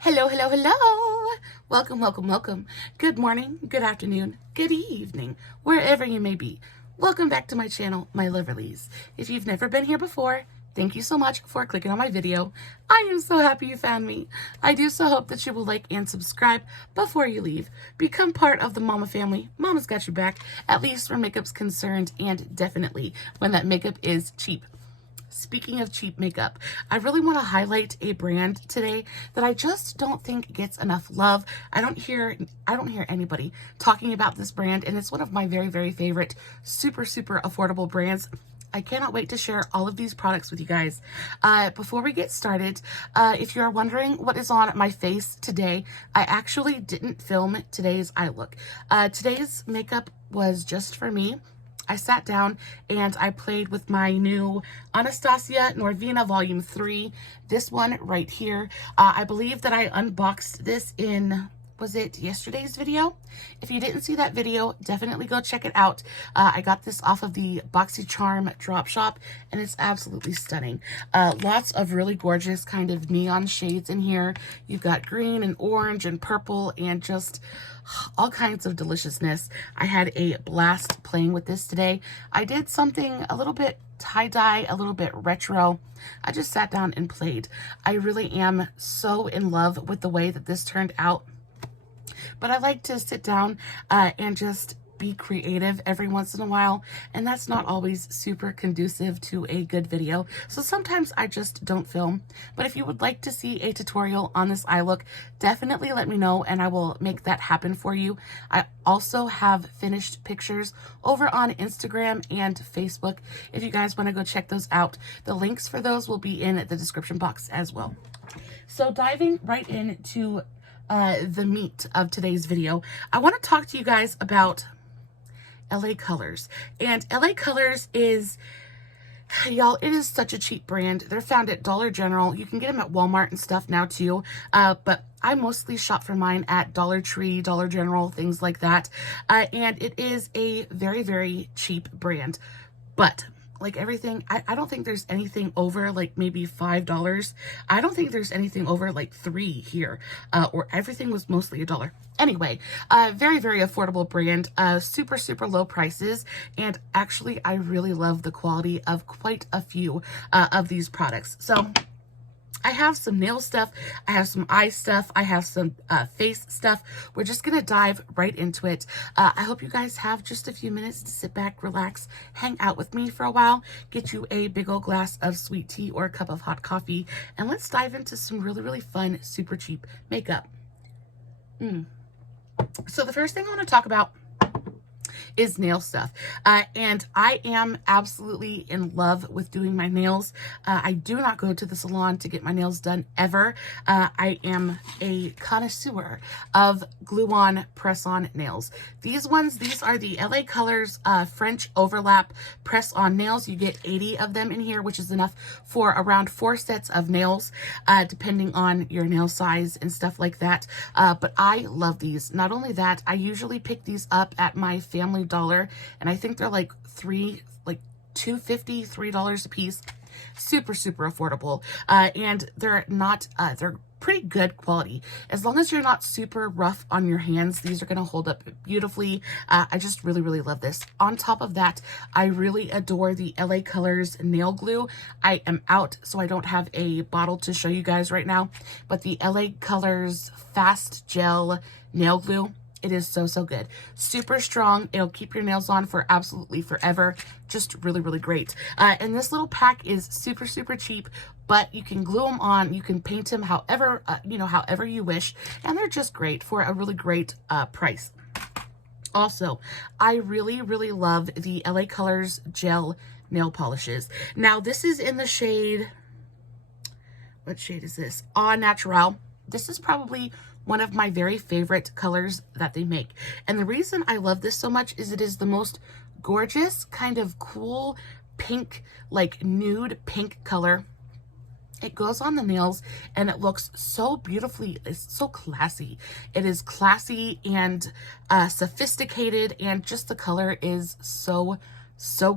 Hello, hello, hello. Welcome, welcome, welcome. Good morning, good afternoon, good evening, wherever you may be. Welcome back to my channel, my Loverlies. If you've never been here before, thank you so much for clicking on my video. I am so happy you found me. I do so hope that you will like and subscribe before you leave. Become part of the Mama family. Mama's got your back, at least where makeup's concerned, and definitely when that makeup is cheap. Speaking of cheap makeup, I really want to highlight a brand today that I just don't think gets enough love. I don't hear anybody talking about this brand, and it's one of my very, very favorite super affordable brands. I cannot wait to share all of these products with you guys. Before we get started, if you're wondering what is on my face today, I actually didn't film today's eye look. Today's makeup was just for me. I sat down and I played with my new Anastasia Norvina Volume 3. This one right here. I believe that I unboxed this in, was it yesterday's video? If you didn't see that video, definitely go check it out. I got this off of the BoxyCharm drop shop, and it's absolutely stunning. Lots of really gorgeous kind of neon shades in here. You've got green and orange and purple and just all kinds of deliciousness. I had a blast playing with this today. I did something a little bit tie-dye, a little bit retro. I just sat down and played. I really am so in love with the way that this turned out. But I like to sit down and just be creative every once in a while, and that's not always super conducive to a good video. So sometimes I just don't film. But if you would like to see a tutorial on this eye look, definitely let me know and I will make that happen for you. I also have finished pictures over on Instagram and Facebook. If you guys want to go check those out, the links for those will be in the description box as well. So diving right into the meat of today's video, I want to talk to you guys about LA Colors. And LA Colors is, y'all, it is such a cheap brand. They're found at Dollar General. You can get them at Walmart and stuff now too. But I mostly shop for mine at Dollar Tree, Dollar General, things like that. And it is a very, very cheap brand. But like everything, I don't think there's anything over like maybe $5. I don't think there's anything over like $3 here, or everything was mostly $1. Anyway, very, very affordable brand, super low prices, and actually I really love the quality of quite a few of these products. So I have some nail stuff, I have some eye stuff, I have some face stuff. We're just gonna dive right into it. I hope you guys have just a few minutes to sit back, relax, hang out with me for a while, get you a big old glass of sweet tea or a cup of hot coffee, and let's dive into some really fun, super cheap makeup. So the first thing I want to talk about is nail stuff. And I am absolutely in love with doing my nails. I do not go to the salon to get my nails done ever. I am a connoisseur of glue-on press-on nails. These are the LA Colors French overlap press-on nails. You get 80 of them in here, which is enough for around 4 sets of nails, depending on your nail size and stuff like that. But I love these. Not only that, I usually pick these up at my Family Dollar, and I think they're like $2.50, $3 a piece. Super affordable, and they're not they're pretty good quality. As long as you're not super rough on your hands, these are going to hold up beautifully. I just really love this. On top of that, I really adore the LA Colors nail glue. I am out, so I don't have a bottle to show you guys right now, but the LA Colors Fast Gel nail glue, it is so good. Super strong. It'll keep your nails on for absolutely forever. Just really great. And this little pack is super cheap, but you can glue them on. You can paint them however, however you wish. And they're just great for a really great price. Also, I really love the LA Colors gel nail polishes. Now, this is in the shade, what shade is this? Au Naturel. This is probably one of my very favorite colors that they make. And the reason I love this so much is it is the most gorgeous, kind of cool pink, like nude pink color. It goes on the nails and it looks so beautifully, it's so classy. It is classy and sophisticated, and just the color is so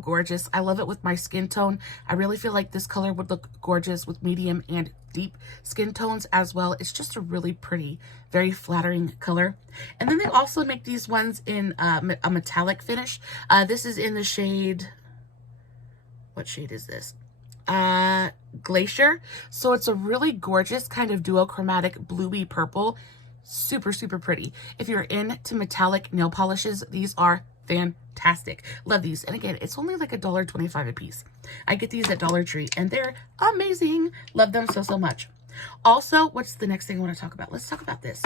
gorgeous. I love it with my skin tone. I really feel like this color would look gorgeous with medium and deep skin tones as well. It's just a really pretty, very flattering color. And then they also make these ones in a metallic finish. This is in the shade, what shade is this? Glacier. So it's a really gorgeous kind of duochromatic bluey purple. Super, super pretty. If you're into metallic nail polishes, these are fantastic. Love these. And again, it's only like $1.25 a piece. I get these at Dollar Tree and they're amazing. Love them so, so much. Also, what's the next thing I want to talk about? Let's talk about this.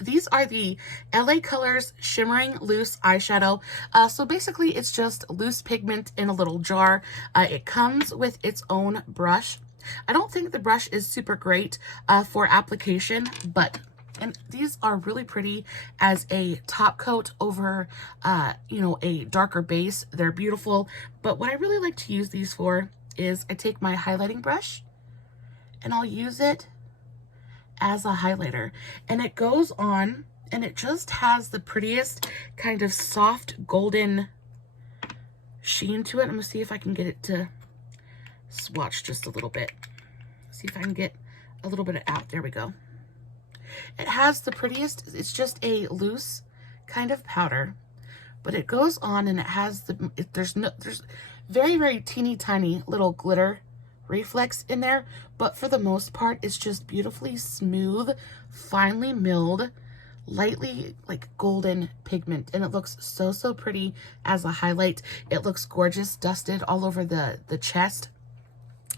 These are the LA Colors Shimmering Loose Eyeshadow. So basically, it's just loose pigment in a little jar. It comes with its own brush. I don't think the brush is super great for application, and these are really pretty as a top coat over, you know, a darker base. They're beautiful. But what I really like to use these for is I take my highlighting brush and I'll use it as a highlighter, and it goes on and it just has the prettiest kind of soft golden sheen to it. I'm gonna see if I can get it to swatch just a little bit. See if I can get a little bit out. There we go. It has the prettiest, it's just a loose kind of powder, but it goes on and it has there's very, very teeny tiny little glitter reflex in there, but for the most part it's just beautifully smooth, finely milled, lightly like golden pigment, and it looks so, so pretty as a highlight. It looks gorgeous dusted all over the chest,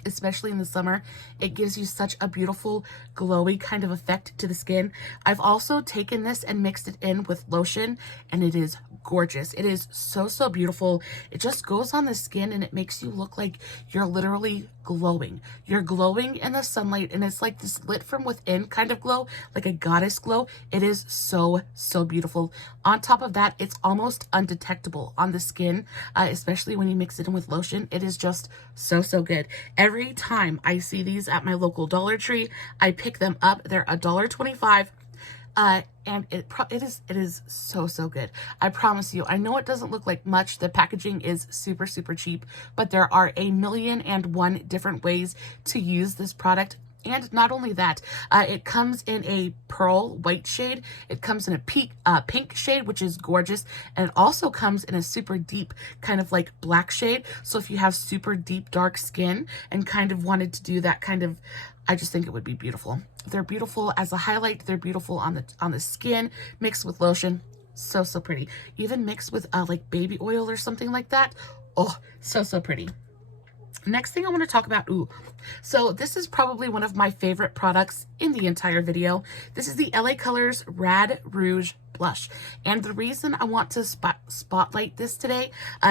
especially in the summer. It gives you such a beautiful glowy kind of effect to the skin. I've also taken this and mixed it in with lotion, and it is gorgeous. It is so, so beautiful. It just goes on the skin and it makes you look like you're literally glowing. You're glowing in the sunlight, and it's like this lit from within kind of glow, like a goddess glow. It is so, so beautiful. On top of that, it's almost undetectable on the skin, especially when you mix it in with lotion. It is just so, so good. Every time I see these at my local Dollar Tree, I pick them up. They're $1.25. And it is so, so good. I promise you. I know it doesn't look like much. The packaging is super, super cheap, but there are 1,000,001 different ways to use this product. And not only that, it comes in a pearl white shade. It comes in a pink shade, which is gorgeous. And it also comes in a super deep kind of like black shade. So if you have super deep dark skin and kind of wanted to do that kind of, I just think it would be beautiful. They're beautiful as a highlight. They're beautiful on the skin, mixed with lotion. So, so pretty. Even mixed with like baby oil or something like that. Oh, so, so pretty. Next thing I want to talk about, so this is probably one of my favorite products in the entire video. This is the LA Colors Rad Rouge Blush. And the reason I want to spotlight this today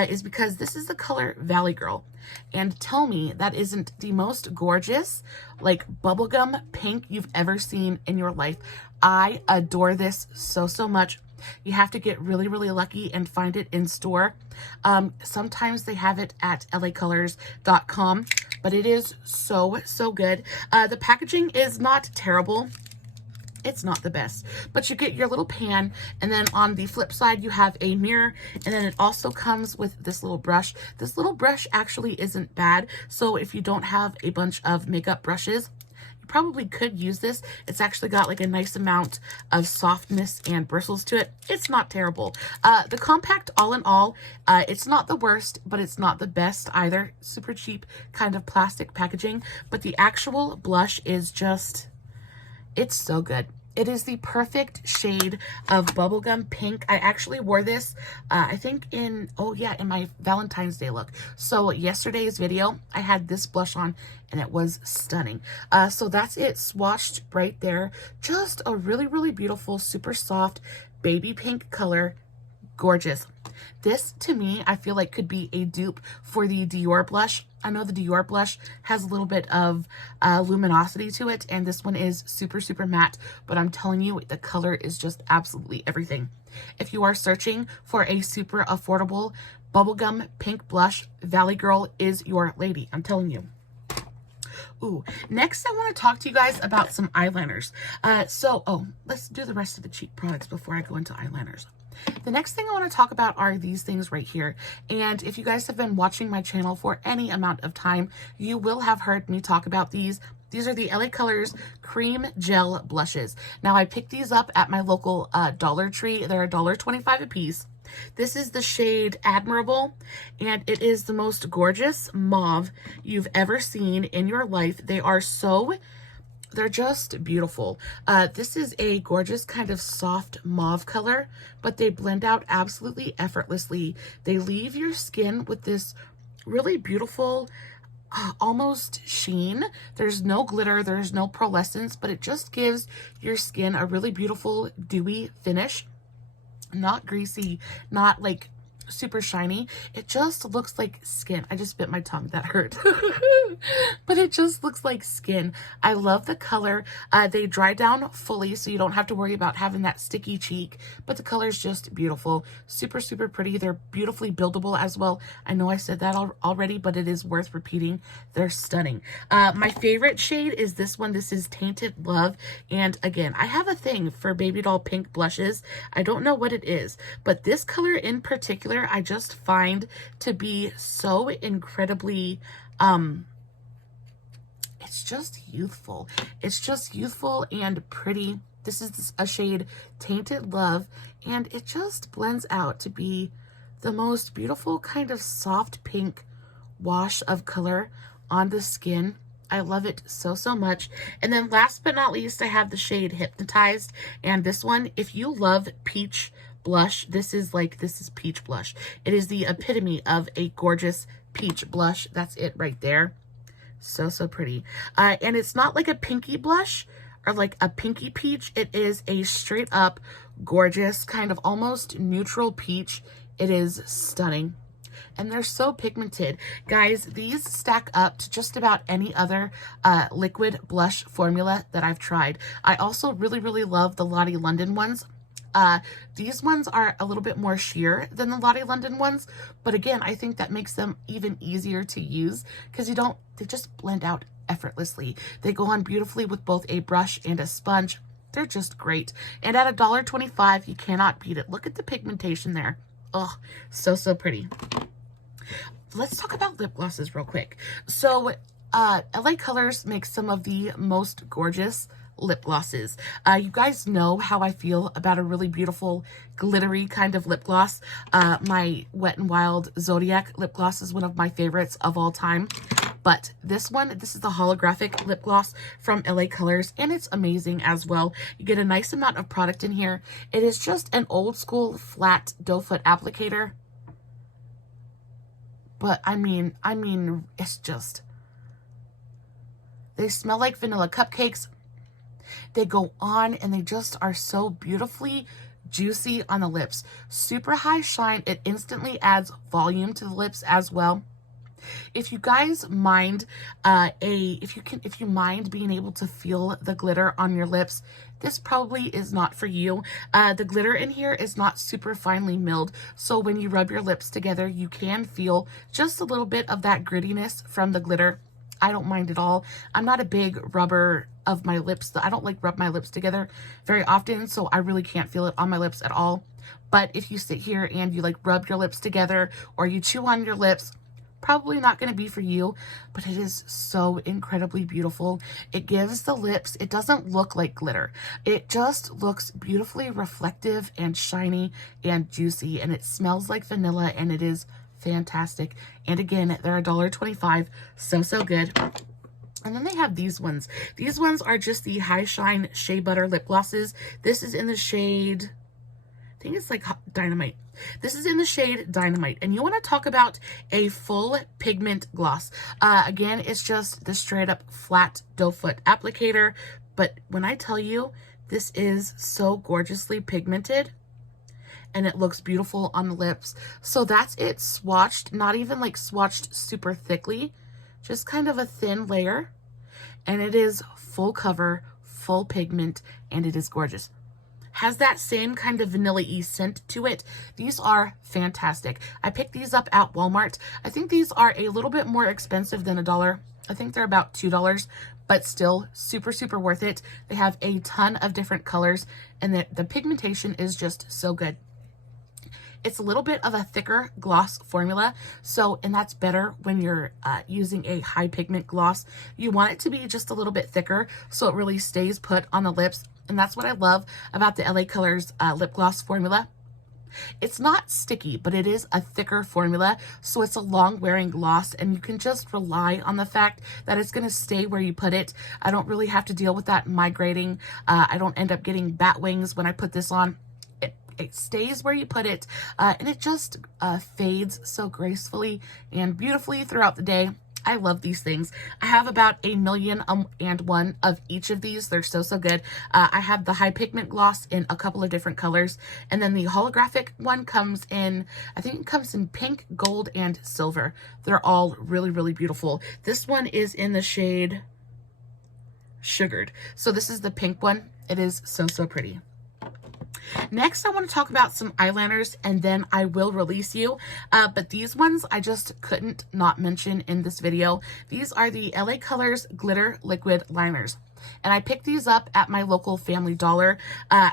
is because this is the color Valley Girl. And tell me that isn't the most gorgeous, like bubblegum pink you've ever seen in your life. I adore this so, so much. You have to get really, really lucky and find it in store. Sometimes they have it at lacolors.com, but it is so, so good. The packaging is not terrible. It's not the best, but you get your little pan, and then on the flip side, you have a mirror, and then it also comes with this little brush. This little brush actually isn't bad, so if you don't have a bunch of makeup brushes, you probably could use this. It's actually got like a nice amount of softness and bristles to it. It's not terrible. The compact, all in all, it's not the worst, but it's not the best either. Super cheap kind of plastic packaging, but the actual blush is just, it's so good. It is the perfect shade of bubblegum pink. I actually wore this, I think in my Valentine's Day look. So yesterday's video, I had this blush on and it was stunning. So that's it swatched right there. Just a really, really beautiful, super soft baby pink color. Gorgeous. This, to me, I feel like could be a dupe for the Dior blush. I know the Dior blush has a little bit of luminosity to it, and this one is super, super matte, but I'm telling you, the color is just absolutely everything. If you are searching for a super affordable bubblegum pink blush, Valley Girl is your lady. I'm telling you. Next I want to talk to you guys about some eyeliners. Let's do the rest of the cheap products before I go into eyeliners. The next thing I want to talk about are these things right here. And if you guys have been watching my channel for any amount of time, you will have heard me talk about these. These are the LA Colors Cream Gel Blushes. Now, I picked these up at my local Dollar Tree. They're $1.25 a piece. This is the shade Admirable, and it is the most gorgeous mauve you've ever seen in your life. They're just beautiful. This is a gorgeous kind of soft mauve color, but they blend out absolutely effortlessly. They leave your skin with this really beautiful, almost sheen. There's no glitter, there's no pearlescence, but it just gives your skin a really beautiful dewy finish. Not greasy, not like super shiny. It just looks like skin. I just bit my tongue, that hurt. But it just looks like skin. I love the color. They dry down fully, so you don't have to worry about having that sticky cheek, but the color is just beautiful. Super, super pretty. They're beautifully buildable as well. I know I said that already, but it is worth repeating. They're stunning. My favorite shade is this one. This is Tainted Love, and again, I have a thing for baby doll pink blushes. I don't know what it is, but this color in particular I just find to be so incredibly, it's just youthful. It's just youthful and pretty. This is a shade Tainted Love, and it just blends out to be the most beautiful kind of soft pink wash of color on the skin. I love it so, so much. And then last but not least, I have the shade Hypnotized, and this one, if you love peach blush, this is peach blush. It is the epitome of a gorgeous peach blush. That's it right there. So, so pretty. And it's not like a pinky blush or like a pinky peach. It is a straight up gorgeous kind of almost neutral peach. It is stunning. And they're so pigmented. Guys, these stack up to just about any other liquid blush formula that I've tried. I also really, really love the Lottie London ones. These ones are a little bit more sheer than the Lottie London ones, but again, I think that makes them even easier to use because they just blend out effortlessly. They go on beautifully with both a brush and a sponge. They're just great. And at $1.25, you cannot beat it. Look at the pigmentation there. Oh, so, so pretty. Let's talk about lip glosses real quick. So, LA Colors makes some of the most gorgeous lip glosses. You guys know how I feel about a really beautiful glittery kind of lip gloss. My Wet n Wild Zodiac lip gloss is one of my favorites of all time. But this is the Holographic lip gloss from LA Colors, and it's amazing as well. You get a nice amount of product in here. It is just an old school flat doe foot applicator. But I mean, it's just, they smell like vanilla cupcakes. They go on and they just are so beautifully juicy on the lips. Super high shine. It instantly adds volume to the lips as well. If you guys mind, if you mind being able to feel the glitter on your lips, this probably is not for you. The glitter in here is not super finely milled, so when you rub your lips together, you can feel just a little bit of that grittiness from the glitter. I don't mind at all. I'm not a big rubber of my lips. I don't like rub my lips together very often, so I really can't feel it on my lips at all. But if you sit here and you like rub your lips together or you chew on your lips, probably not going to be for you, but it is so incredibly beautiful. It gives the lips, it doesn't look like glitter. It just looks beautifully reflective and shiny and juicy, and it smells like vanilla, and it is fantastic. And again, they're $1.25, so, so good. And then they have these ones. These ones are just the High Shine Shea Butter lip glosses. This is in the shade, I think it's like Dynamite. This is in the shade Dynamite, and you want to talk about a full pigment gloss. Again, it's just the straight up flat doe foot applicator, but when I tell you, this is so gorgeously pigmented, and it looks beautiful on the lips. So that's it swatched, not even like swatched super thickly, just kind of a thin layer, and it is full cover, full pigment, and it is gorgeous. Has that same kind of vanilla-y scent to it. These are fantastic. I picked these up at Walmart. I think these are a little bit more expensive than $1. I think they're about $2, but still super, super worth it. They have a ton of different colors, and the pigmentation is just so good. It's a little bit of a thicker gloss formula. So, and that's better when you're using a high pigment gloss. You want it to be just a little bit thicker so it really stays put on the lips. And that's what I love about the LA Colors lip gloss formula. It's not sticky, but it is a thicker formula, so it's a long-wearing gloss, and you can just rely on the fact that it's going to stay where you put it. I don't really have to deal with that migrating. I don't end up getting bat wings when I put this on. It stays where you put it, and it just fades so gracefully and beautifully throughout the day. I love these things. I have about 1,000,001 of each of these. They're so, so good. I have the high pigment gloss in a couple of different colors. And then the holographic one comes in, I think it comes in pink, gold, and silver. They're all really, really beautiful. This one is in the shade Sugared. So this is the pink one. It is so, so pretty. Next, I want to talk about some eyeliners, and then I will release you. But these ones I just couldn't not mention in this video. These are the LA Colors Glitter Liquid Liners. And I picked these up at my local Family Dollar.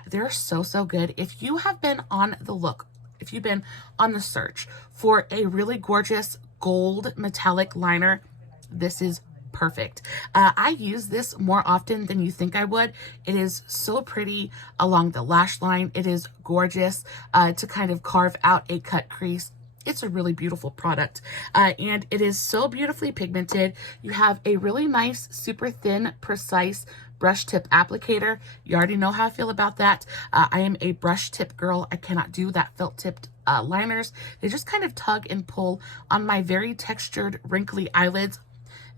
They're so, so good. If you have been on the look, if you've been on the search for a really gorgeous gold metallic liner, this is perfect. I use this more often than you think I would. It is so pretty along the lash line. It is gorgeous to kind of carve out a cut crease. It's a really beautiful product, and it is so beautifully pigmented. You have a really nice, super thin, precise brush tip applicator. You already know how I feel about that. I am a brush tip girl. I cannot do that felt tipped liners. They just kind of tug and pull on my very textured, wrinkly eyelids.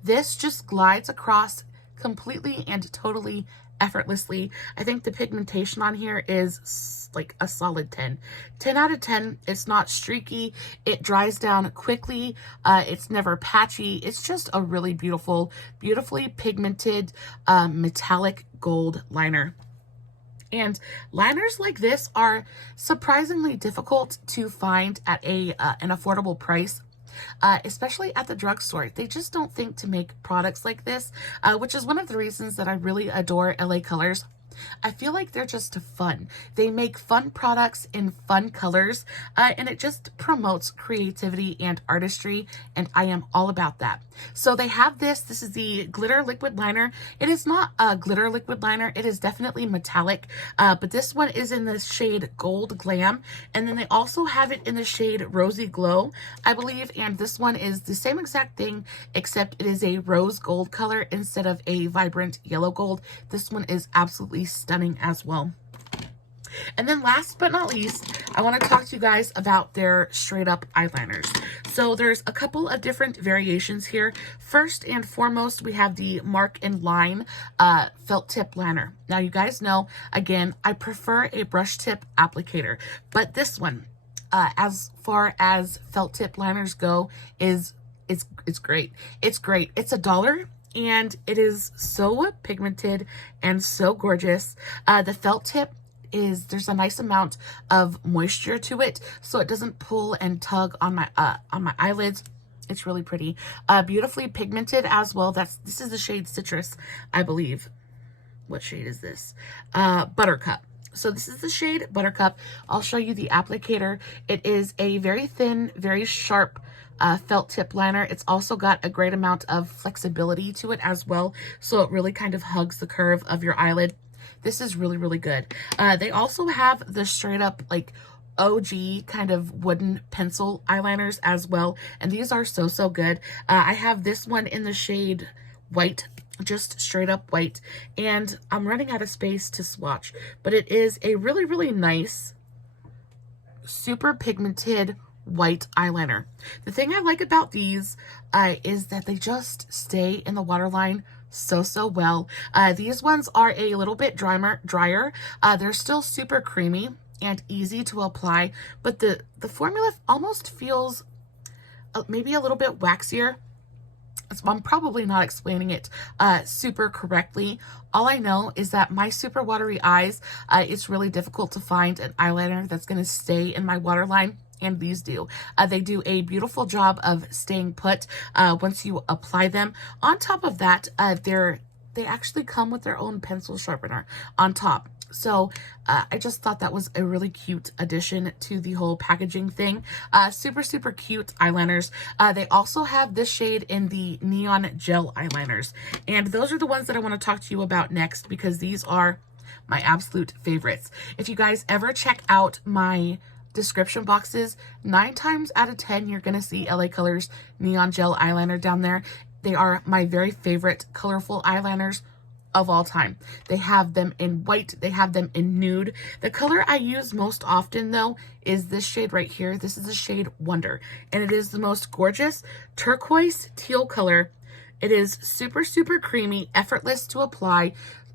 This just glides across completely and totally effortlessly. I think the pigmentation on here is like a solid 10. 10 out of 10. It's not streaky. It dries down quickly. It's never patchy. It's just a really beautiful, beautifully pigmented metallic gold liner. And liners like this are surprisingly difficult to find at an affordable price. Especially at the drugstore. They just don't think to make products like this, which is one of the reasons that I really adore LA Colors. I feel like they're just fun. They make fun products in fun colors, and it just promotes creativity and artistry, and I am all about that. So they have this. This is the glitter liquid liner. It is not a glitter liquid liner. It is definitely metallic, but this one is in the shade Gold Glam, and then they also have it in the shade Rosy Glow, I believe, and this one is the same exact thing, except it is a rose gold color instead of a vibrant yellow gold. This one is absolutely stunning as well. And then last but not least, I want to talk to you guys about their straight up eyeliners. So there's a couple of different variations here. First and foremost, we have the Mark and Line felt tip liner. Now you guys know, again, I prefer a brush tip applicator, but this one, as far as felt tip liners go, it's great. It's great. It's $1. And it is so pigmented and so gorgeous. The felt tip there's a nice amount of moisture to it, so it doesn't pull and tug on my eyelids. It's really pretty. Beautifully pigmented as well. This is the shade Citrus, I believe. What shade is this? Buttercup. So this is the shade Buttercup. I'll show you the applicator. It is a very thin, very sharp felt tip liner. It's also got a great amount of flexibility to it as well, so it really kind of hugs the curve of your eyelid. This is really, really good. They also have the straight up like OG kind of wooden pencil eyeliners as well, and these are so, so good. I have this one in the shade White, just straight up white, and I'm running out of space to swatch, but it is a really, really nice, super pigmented white eyeliner. The thing I like about these is that they just stay in the waterline so, so well. These ones are a little bit drier. They're still super creamy and easy to apply, but the formula almost feels maybe a little bit waxier. So I'm probably not explaining it super correctly. All I know is that my super watery eyes, it's really difficult to find an eyeliner that's going to stay in my waterline. And these do. They do a beautiful job of staying put once you apply them. On top of that, they're they actually come with their own pencil sharpener on top. So I just thought that was a really cute addition to the whole packaging thing. Super, super cute eyeliners. They also have this shade in the neon gel eyeliners. And those are the ones that I want to talk to you about next, because these are my absolute favorites. If you guys ever check out my description boxes, 9 times out of 10, you're going to see LA Colors neon gel eyeliner down there. They are my very favorite colorful eyeliners of all time. They have them in white, they have them in nude. The color I use most often though is this shade right here. This is the shade Wonder, and it is the most gorgeous turquoise teal color. It is super, super creamy, effortless to apply,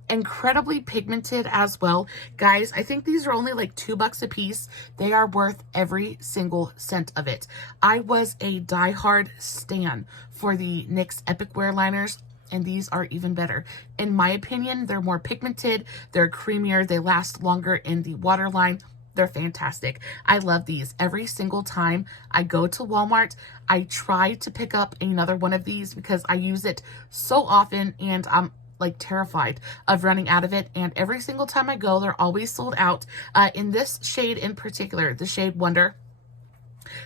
incredibly pigmented as well. Guys, I think these are only like $2 a piece. They are worth every single cent of it. I was a diehard stan for the NYX Epic Wear liners, and these are even better. In my opinion, they're more pigmented, they're creamier, they last longer in the waterline. They're fantastic. I love these. Every single time I go to Walmart, I try to pick up another one of these because I use it so often and I'm like terrified of running out of it. And every single time I go, they're always sold out. In this shade in particular, the shade Wonder.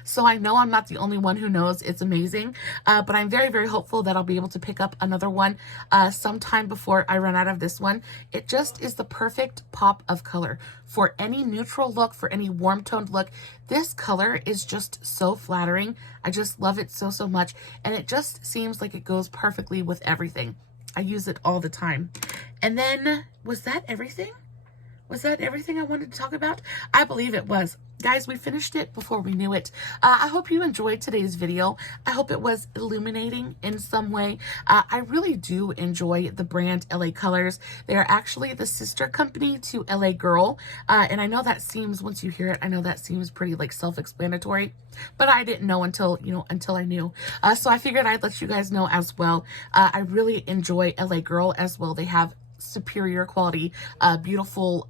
So I know I'm not the only one who knows it's amazing, but I'm very, very hopeful that I'll be able to pick up another one sometime before I run out of this one. It just is the perfect pop of color for any neutral look, for any warm toned look. This color is just so flattering. I just love it so, so much. And it just seems like it goes perfectly with everything. I use it all the time. And then, was that everything? Was that everything I wanted to talk about? I believe it was. Guys, we finished it before we knew it. I hope you enjoyed today's video. I hope it was illuminating in some way. I really do enjoy the brand LA Colors. They are actually the sister company to LA Girl. And I know that seems, once you hear it, I know that seems pretty like self-explanatory, but I didn't know until, until I knew. So I figured I'd let you guys know as well. I really enjoy LA Girl as well. They have superior quality, beautiful,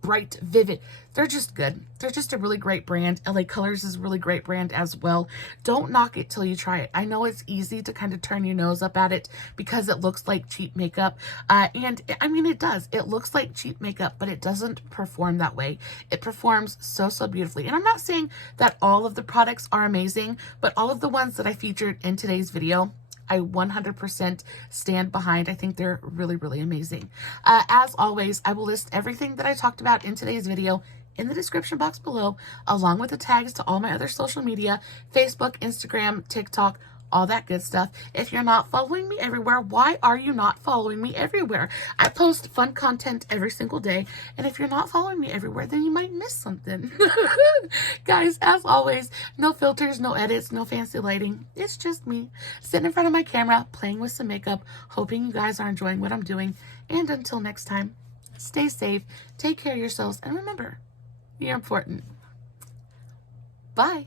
bright, vivid. They're just good. They're just a really great brand. LA Colors is a really great brand as well. Don't knock it till you try it. I know it's easy to kind of turn your nose up at it because it looks like cheap makeup. And I mean, it does. It looks like cheap makeup, but it doesn't perform that way. It performs so, so beautifully. And I'm not saying that all of the products are amazing, but all of the ones that I featured in today's video, I 100% stand behind. I think they're really, really amazing. As always, I will list everything that I talked about in today's video in the description box below, along with the tags to all my other social media, Facebook, Instagram, TikTok, all that good stuff. If you're not following me everywhere, why are you not following me everywhere? I post fun content every single day, and if you're not following me everywhere, then you might miss something. Guys, as always, no filters, no edits, no fancy lighting. It's just me sitting in front of my camera, playing with some makeup, hoping you guys are enjoying what I'm doing. And until next time, stay safe, take care of yourselves, and remember, you're important. Bye.